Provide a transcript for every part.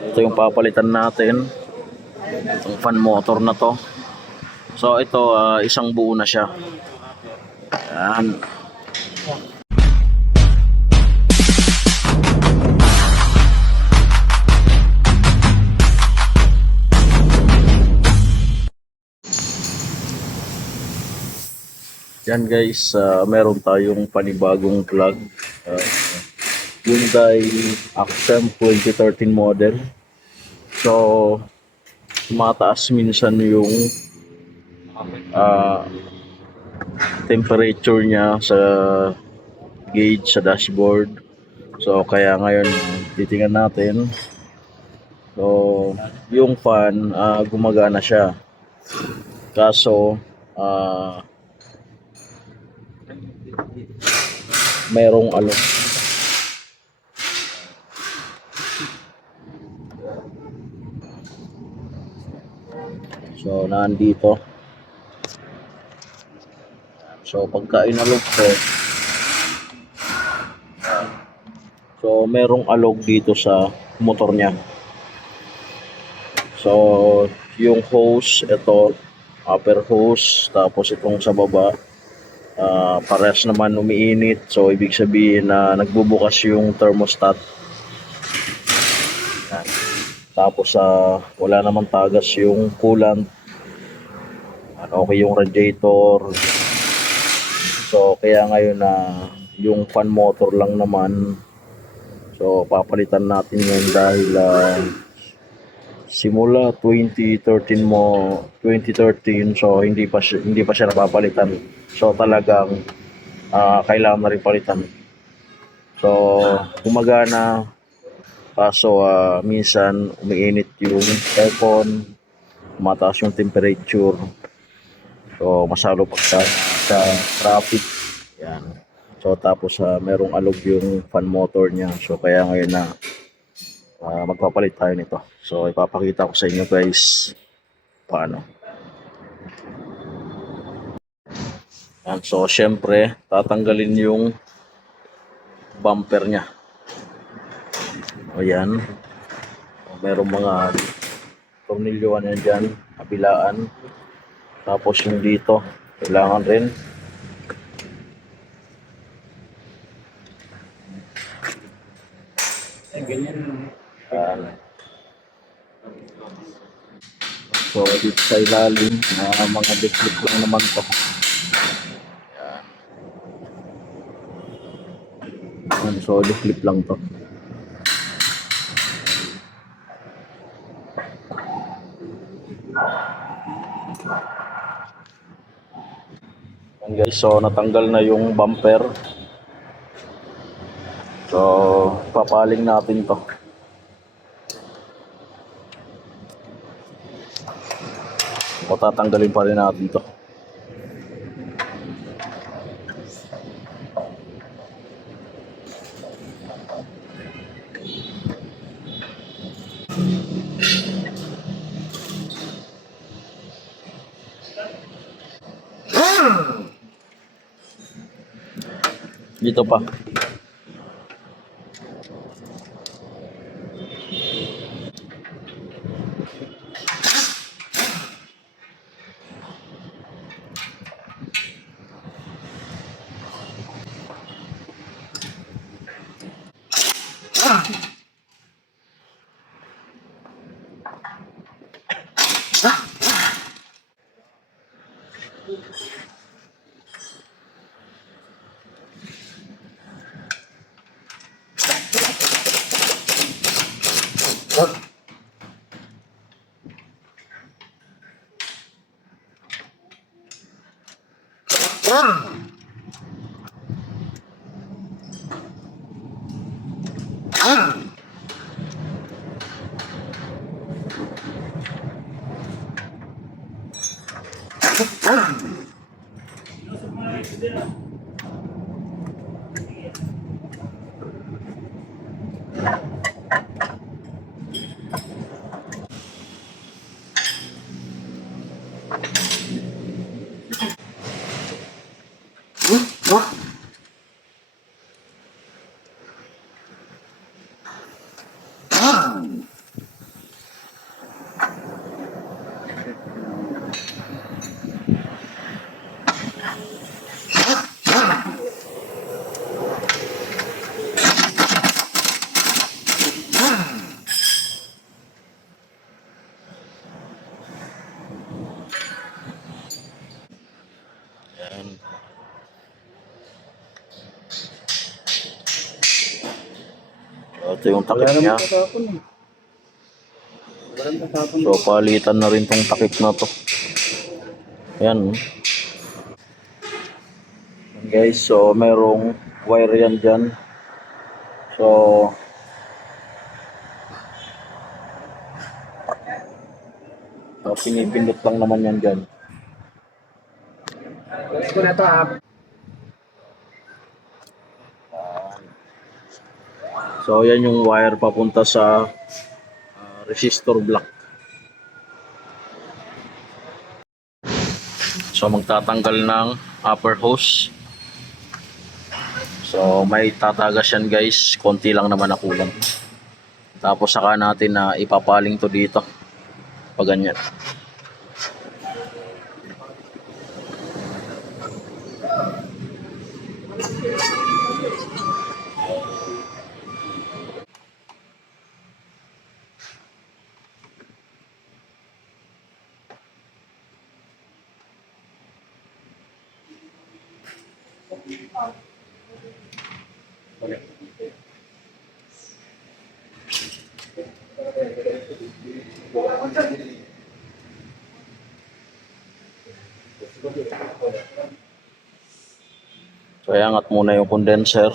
Ito yung papalitan natin. Itong fan motor na to. So ito, isang buo na siya. Yan. Yan guys, meron tayong panibagong plug. Hyundai Accent 2013 model. So, tumataas minsan yung temperature niya sa gauge sa dashboard. So, kaya ngayon titingnan natin. So, yung fan, gumagana siya. Kaso, merong so nandito. So pagka inalog ko, so merong alog dito sa motor niya. So yung hose, ito upper hose, tapos itong sa baba parehas naman umiinit. So ibig sabihin na nagbubukas yung thermostat. Tapos wala namang tagas yung coolant. Okay yung radiator. So kaya ngayon yung fan motor lang naman. So papalitan natin yun dahil simula 2013 so hindi pa siya napapalitan. So talagang kailangan na rin palitan. So gumagana, kaso minsan umiinit yung aircon, mataas yung temperature. So masalo pa sa traffic. Yan. So tapos merong alog yung fan motor niya. So kaya ngayon magpapalit tayo nito. So ipapakita ko sa inyo guys paano. Yan. So syempre tatanggalin yung bumper niya. Ayan. Merong mga tornilyoan yan dyan, kabilaan. Tapos yung dito, kailangan rin. So dito sa ilalim, mga diklik lang naman to. Ayan. So diklik lang to. Ayan guys, so natanggal na yung bumper. So papaling natin to. O tatanggalin pa rin natin to. Dito pa. Ito yung Wala takip naman niya. tatapon eh. Walang tatapon. So, palitan na rin tong takip na to. Ayan. Guys, so merong wire yan dyan. So, pinipindot lang naman yan dyan. Gusto ko na ito ah. So, yan yung wire papunta sa resistor block. So, magtatanggal ng upper hose. So, may tatagas yan guys. Konti lang naman na kulang. Tapos, saka natin na ipapaling to dito. Pag ganyan. So, iangat muna yung condenser.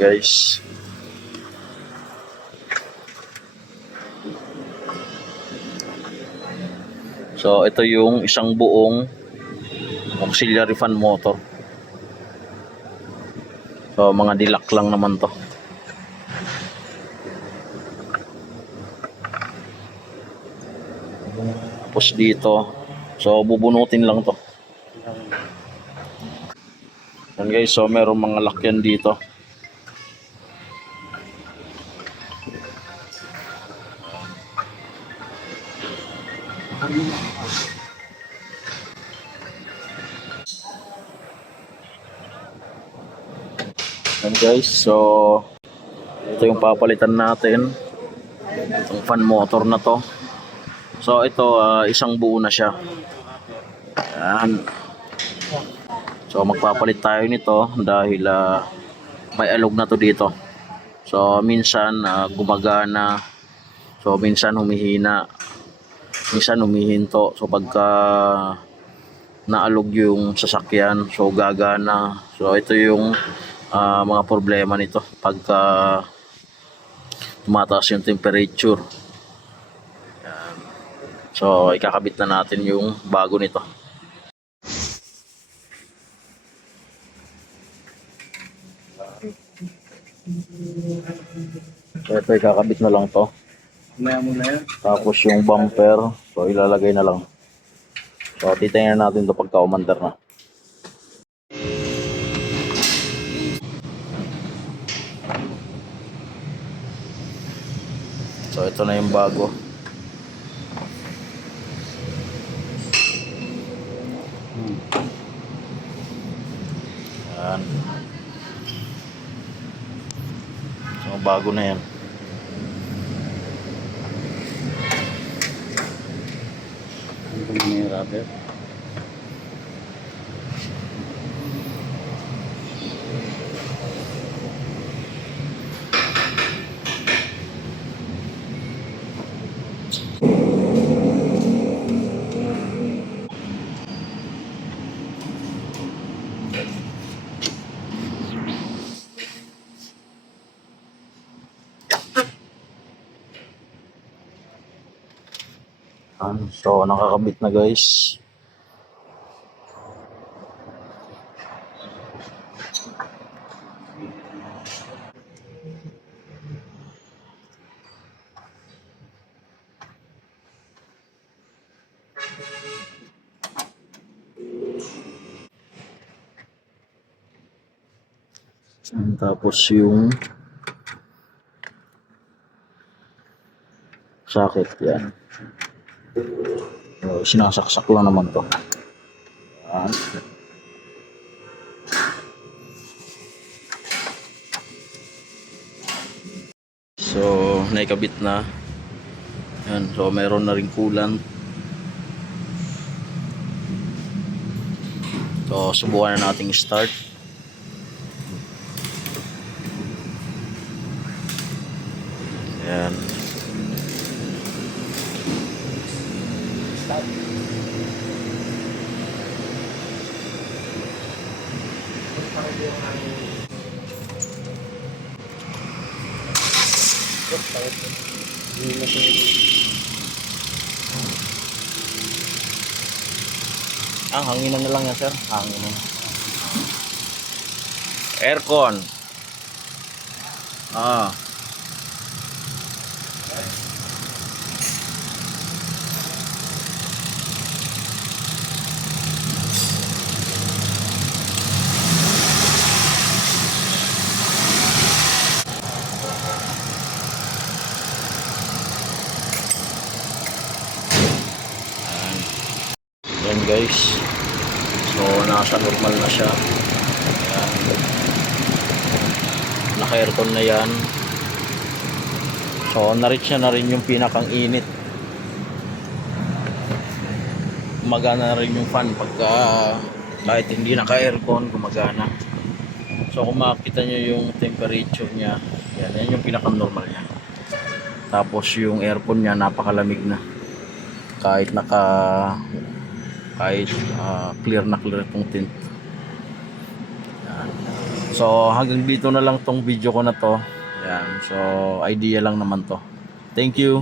Guys. So, ito yung isang buong auxiliary fan motor. So, mga dilak lang naman to. Tapos dito, so bubunutin lang to. Yan guys, so meron mga lakyan dito. Yan guys, so ito yung papalitan natin. Itong fan motor na to. So ito, isang buo na siya. Yan. So magpapalit tayo nito dahil may alog na to dito. So minsan gumagana. So minsan humihina. Minsan humihinto. So pagka naalog yung sasakyan, so gagana. So ito yung mga problema nito pagka tumataas yung temperature. Yan. So ikakabit na natin yung bago nito. So ito ikakabit na lang to. Maya mo na yan. Tapos yung bumper, so ilalagay na lang. So titingnan natin to pagka umandar na. So ito na yung bago. Yan. So bago na yan. Ito na yung rubber. So nakakabit na guys. Tapos yung socket yan. So, sinasaksak lang naman to. Yan. So, naikabit na. Yan. So, meron na rin coolant. So, subukan na nating start. Yan. Hanginan na lang yan, sir. Hanginan. Aircon. Ah. Yan guys. So nasa normal na siya. Yan. Naka-aircon na yan. So na-reach na rin yung pinakang init. Gumagana rin yung fan pagka kahit hindi naka-aircon, gumagana. So kung makikita nyo yung temperature nya, yan yung pinakang normal nya. Tapos yung aircon nya napakalamig na. Kahit clear na clear itong tint. Yan. So hanggang dito na lang tong video ko na to. Yan. So idea lang naman to. Thank you.